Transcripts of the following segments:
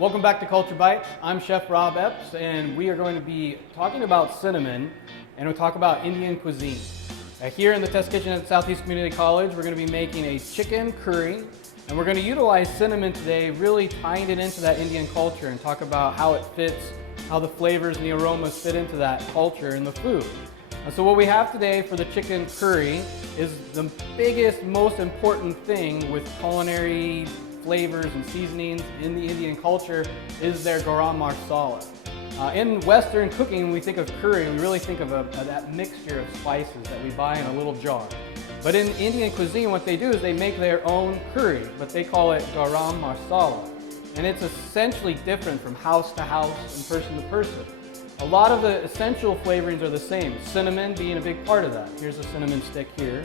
Welcome back to Culture Bites. I'm Chef Rob Epps, and we are going to be talking about cinnamon, and we'll talk about Indian cuisine. Here in the test kitchen at Southeast Community College, we're going to be making a chicken curry, and we're going to utilize cinnamon today, really tying it into that Indian culture and talk about how it fits, how the flavors and the aromas fit into that culture in the food. So what we have today for the chicken curry is the biggest, most important thing with culinary flavors and seasonings in the Indian culture is their garam masala. In Western cooking, when we think of curry, we really think of that mixture of spices that we buy in a little jar. But in Indian cuisine, what they do is they make their own curry, but they call it garam masala. And it's essentially different from house to house and person to person. A lot of the essential flavorings are the same, cinnamon being a big part of that. Here's a cinnamon stick here.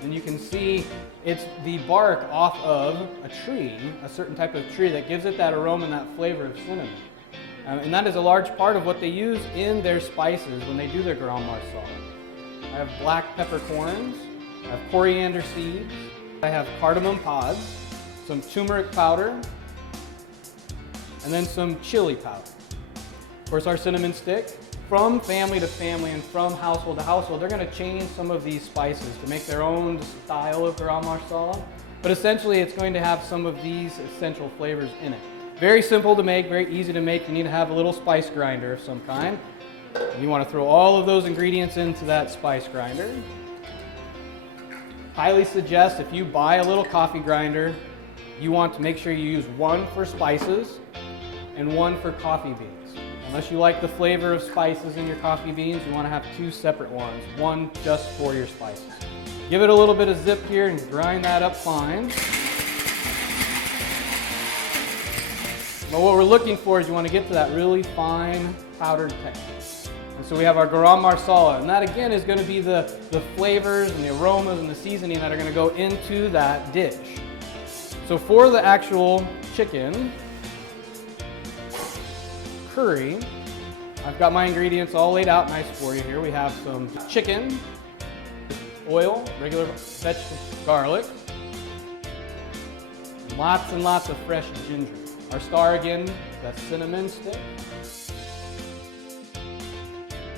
And you can see it's the bark off of a tree, a certain type of tree that gives it that aroma and that flavor of cinnamon. And that is a large part of what they use in their spices when they do their garam masala. I have black peppercorns, I have coriander seeds, I have cardamom pods, some turmeric powder, and then some chili powder. Of course, our cinnamon stick. From family to family and from household to household, they're going to change some of these spices to make their own style of garam masala. But essentially, it's going to have some of these essential flavors in it. Very simple to make, very easy to make. You need to have a little spice grinder of some kind. And you want to throw all of those ingredients into that spice grinder. Highly suggest if you buy a little coffee grinder, you want to make sure you use one for spices and one for coffee beans. Unless you like the flavor of spices in your coffee beans, you want to have two separate ones, one just for your spices. Give it a little bit of zip here and grind that up fine. But what we're looking for is you want to get to that really fine powdered texture. And so we have our garam masala, and that again is going to be the flavors and the aromas and the seasoning that are going to go into that dish. So for the actual chicken curry, I've got my ingredients all laid out nice for you here. We have some chicken, oil, regular vegetable garlic, lots and lots of fresh ginger. Our star again, that cinnamon stick,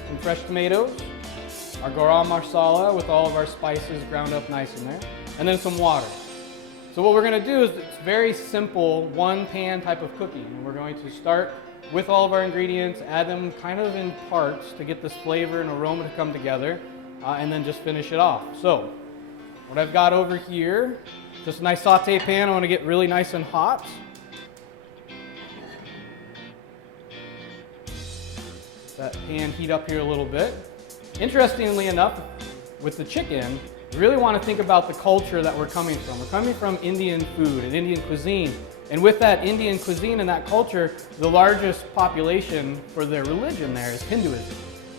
some fresh tomatoes, our garam masala with all of our spices ground up nice in there, and then some water. So what we're going to do is it's very simple one pan type of cooking. And we're going to start with all of our ingredients, add them kind of in parts to get this flavor and aroma to come together, and then just finish it off. So, what I've got over here, just a nice saute pan. I want to get really nice and hot. That pan heat up here a little bit. Interestingly enough, with the chicken, we really want to think about the culture that we're coming from. We're coming from Indian food and Indian cuisine. And with that Indian cuisine and that culture, the largest population for their religion there is Hinduism.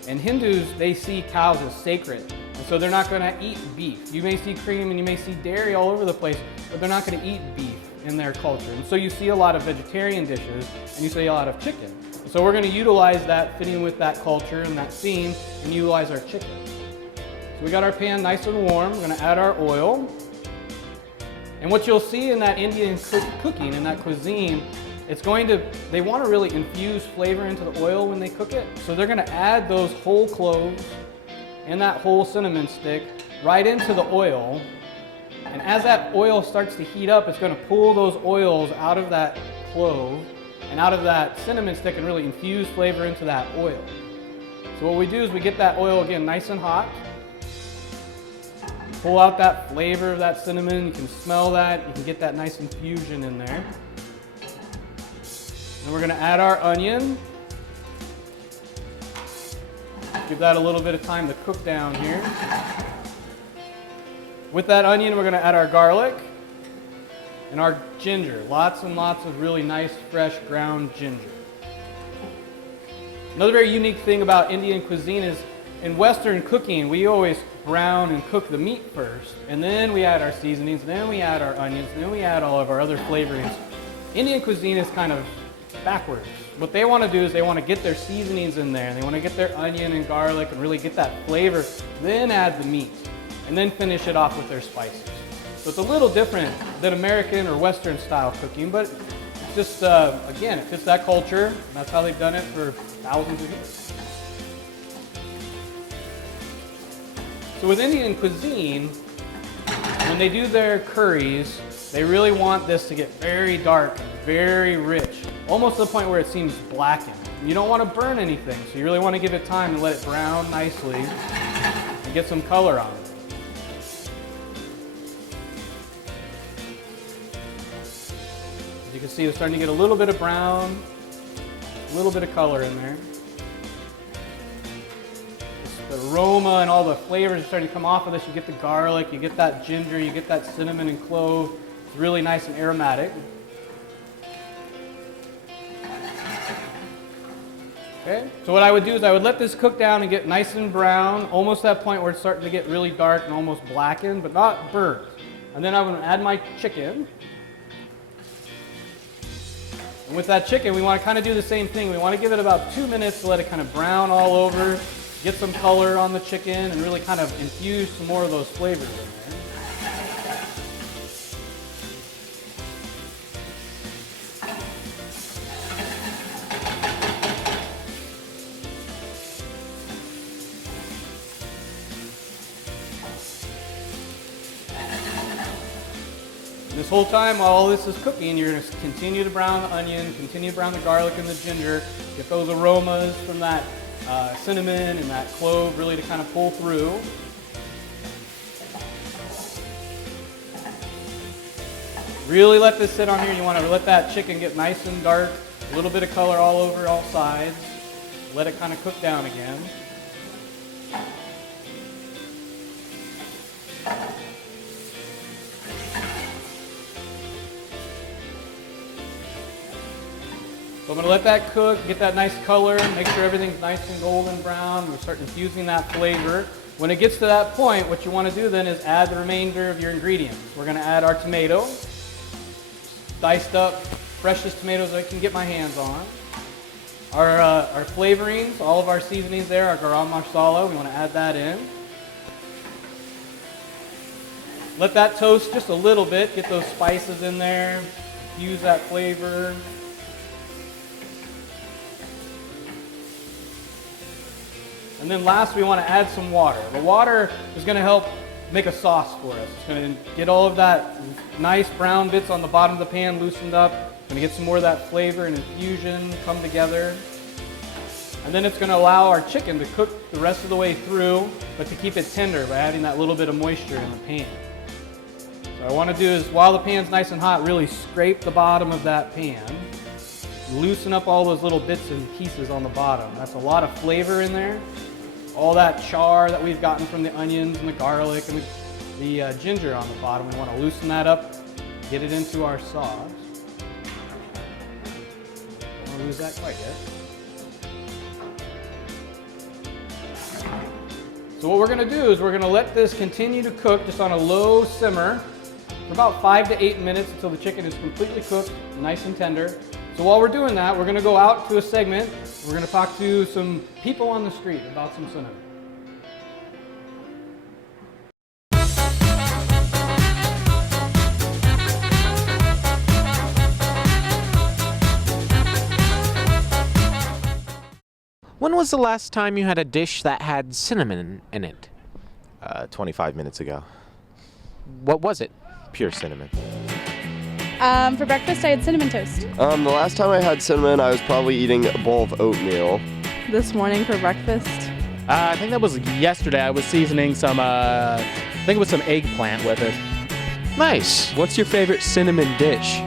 And Hindus, they see cows as sacred. And so they're not going to eat beef. You may see cream and you may see dairy all over the place, but they're not going to eat beef in their culture. And so you see a lot of vegetarian dishes and you see a lot of chicken. So we're going to utilize that, fitting with that culture and that theme, and utilize our chicken. So we got our pan nice and warm. We're going to add our oil. And what you'll see in that Indian cooking, in that cuisine, they want to really infuse flavor into the oil when they cook it. So they're going to add those whole cloves and that whole cinnamon stick right into the oil. And as that oil starts to heat up, it's going to pull those oils out of that clove and out of that cinnamon stick and really infuse flavor into that oil. So what we do is we get that oil again nice and hot. Pull out that flavor of that cinnamon. You can smell that. You can get that nice infusion in there. And we're going to add our onion. Give that a little bit of time to cook down here. With that onion, we're going to add our garlic and our ginger. Lots and lots of really nice, fresh, ground ginger. Another very unique thing about Indian cuisine is in Western cooking, we always brown and cook the meat first, and then we add our seasonings, then we add our onions, then we add all of our other flavorings. Indian cuisine is kind of backwards. What they want to do is they want to get their seasonings in there, and they want to get their onion and garlic and really get that flavor, then add the meat, and then finish it off with their spices. So it's a little different than American or Western style cooking, but just, again, it fits that culture, and that's how they've done it for thousands of years. So with Indian cuisine, when they do their curries, they really want this to get very dark and very rich, almost to the point where it seems blackened. You don't want to burn anything, so you really want to give it time to let it brown nicely and get some color on it. As you can see, it's starting to get a little bit of brown, a little bit of color in there. The aroma and all the flavors are starting to come off of this. You get the garlic, you get that ginger, you get that cinnamon and clove. It's really nice and aromatic. Okay, so what I would do is I would let this cook down and get nice and brown, almost that point where it's starting to get really dark and almost blackened, but not burnt. And then I'm going to add my chicken. And with that chicken, we want to kind of do the same thing. We want to give it about 2 minutes to let it kind of brown all over, get some color on the chicken, and really kind of infuse some more of those flavors in there. This whole time, while all this is cooking, you're going to continue to brown the onion, continue to brown the garlic and the ginger, get those aromas from that cinnamon and that clove really to kind of pull through. Really let this sit on here. You want to let that chicken get nice and dark, a little bit of color all over all sides. Let it kind of cook down again. So I'm going to let that cook, get that nice color, make sure everything's nice and golden brown. We'll start infusing that flavor. When it gets to that point, what you want to do then is add the remainder of your ingredients. We're going to add our tomato, diced up, freshest tomatoes I can get my hands on. Our flavorings, all of our seasonings there, our garam masala, we want to add that in. Let that toast just a little bit, get those spices in there, infuse that flavor. And then last, we want to add some water. The water is going to help make a sauce for us. It's going to get all of that nice brown bits on the bottom of the pan loosened up. It's going to get some more of that flavor and infusion come together. And then it's going to allow our chicken to cook the rest of the way through, but to keep it tender by adding that little bit of moisture in the pan. So what I want to do is, while the pan's nice and hot, really scrape the bottom of that pan. Loosen up all those little bits and pieces on the bottom. That's a lot of flavor in there. All that char that we've gotten from the onions and the garlic and the ginger on the bottom. We want to loosen that up, get it into our sauce. Don't want to lose that quite yet. So what we're going to do is we're going to let this continue to cook just on a low simmer for about 5 to 8 minutes until the chicken is completely cooked, nice and tender. So while we're doing that, we're going to go out to a segment. We're going to talk to some people on the street about some cinnamon. When was the last time you had a dish that had cinnamon in it? 25 minutes ago. What was it? Pure cinnamon. For breakfast, I had cinnamon toast. The last time I had cinnamon, I was probably eating a bowl of oatmeal. This morning for breakfast. I think that was yesterday. I was seasoning some, I think it was some eggplant with it. Nice. What's your favorite cinnamon dish?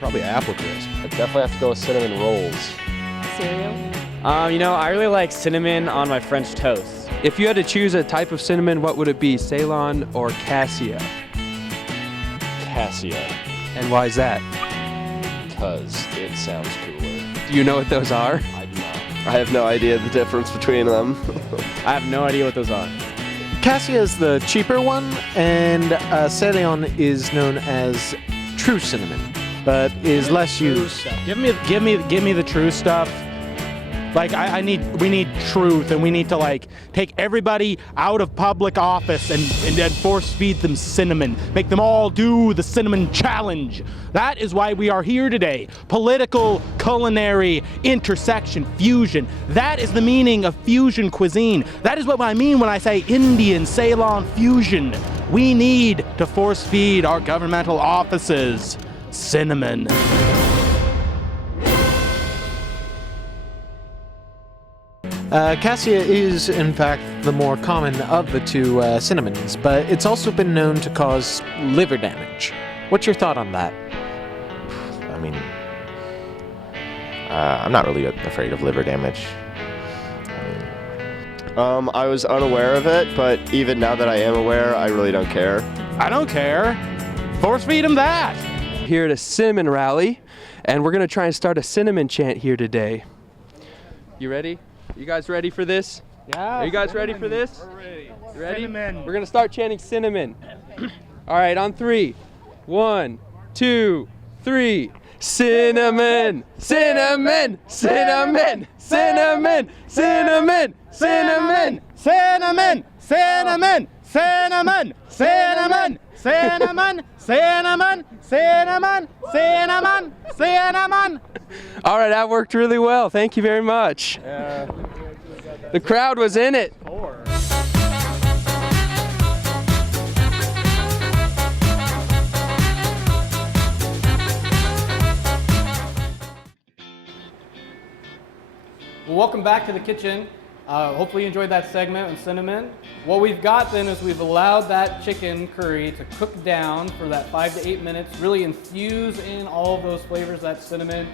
Probably apple crisp. I definitely have to go with cinnamon rolls. Cereal. I really like cinnamon on my French toast. If you had to choose a type of cinnamon, what would it be, Ceylon or Cassia? Cassia, And why is that? because it sounds cooler. Do you know what those are? I do not. I have no idea the difference between them. I have no idea what those are. Cassia is the cheaper one, and Ceylon is known as true cinnamon, but is less used. Give me the true stuff. Like we need truth, and we need to like take everybody out of public office and force feed them cinnamon. Make them all do the cinnamon challenge. That is why we are here today. Political, culinary, intersection, fusion. That is the meaning of fusion cuisine. That is what I mean when I say Indian Ceylon fusion. We need to force feed our governmental offices cinnamon. Cassia is, in fact, the more common of the two cinnamons, but it's also been known to cause liver damage. What's your thought on that? I mean, I'm not really afraid of liver damage. I was unaware of it, but even now that I am aware, I really don't care. I don't care. Force feed them that. Here at a cinnamon rally, and we're gonna try and start a cinnamon chant here today. You ready? You guys ready for this? Yeah. Are you guys ready for this? We're ready. You ready? Cinnamon. We're gonna start chanting cinnamon. All right, on 3. 1, 2, 3. Cinnamon, cinnamon, cinnamon, cinnamon, cinnamon, cinnamon, Cinnamon, cinnamon, cinnamon, cinnamon, cinnamon, cinnamon, cinnamon, cinnamon, cinnamon. All right, that worked really well. Thank you very much. The crowd was in it. Well, welcome back to the kitchen. Hopefully you enjoyed that segment on cinnamon. What we've got then is we've allowed that chicken curry to cook down for that 5 to 8 minutes, really infuse in all of those flavors, that cinnamon,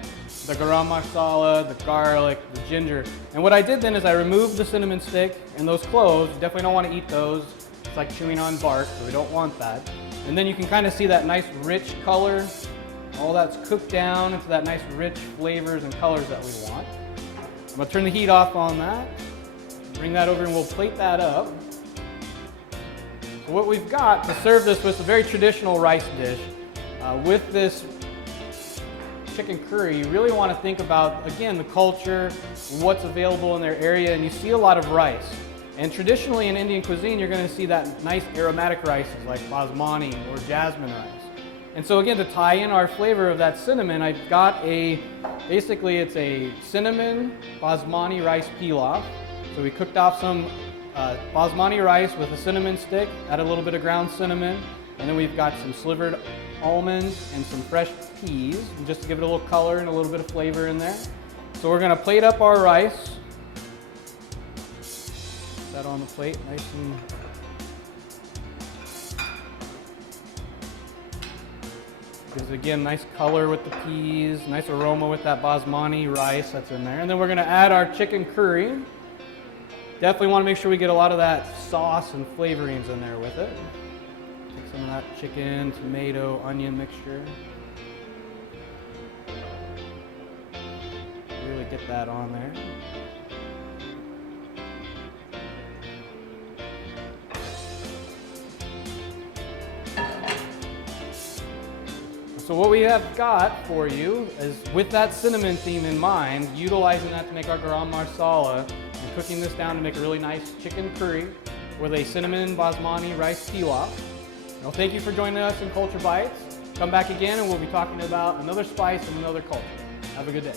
the garam masala, the garlic, the ginger. And what I did then is I removed the cinnamon stick and those cloves. You definitely don't want to eat those. It's like chewing on bark, so we don't want that. And then you can kind of see that nice rich color. All that's cooked down into that nice rich flavors and colors that we want. I'm gonna turn the heat off on that. Bring that over and we'll plate that up. So what we've got to serve this with a very traditional rice dish. With this chicken curry, you really want to think about, again, the culture, what's available in their area, and you see a lot of rice. And traditionally in Indian cuisine, you're going to see that nice aromatic rices like basmati or jasmine rice. And so again, to tie in our flavor of that cinnamon, I've got basically it's a cinnamon basmati rice pilaf. So we cooked off some basmati rice with a cinnamon stick, add a little bit of ground cinnamon, and then we've got some slivered almonds and some fresh peas, just to give it a little color and a little bit of flavor in there. So we're gonna plate up our rice. Put that on the plate, nice and gives again nice color with the peas, nice aroma with that basmati rice that's in there. And then we're gonna add our chicken curry. Definitely want to make sure we get a lot of that sauce and flavorings in there with it. Take some of that chicken, tomato, onion mixture. Really get that on there. So what we have got for you is, with that cinnamon theme in mind, utilizing that to make our garam masala, and cooking this down to make a really nice chicken curry with a cinnamon basmati rice pilaf. Well, thank you for joining us in Culture Bites. Come back again and we'll be talking about another spice and another culture. Have a good day.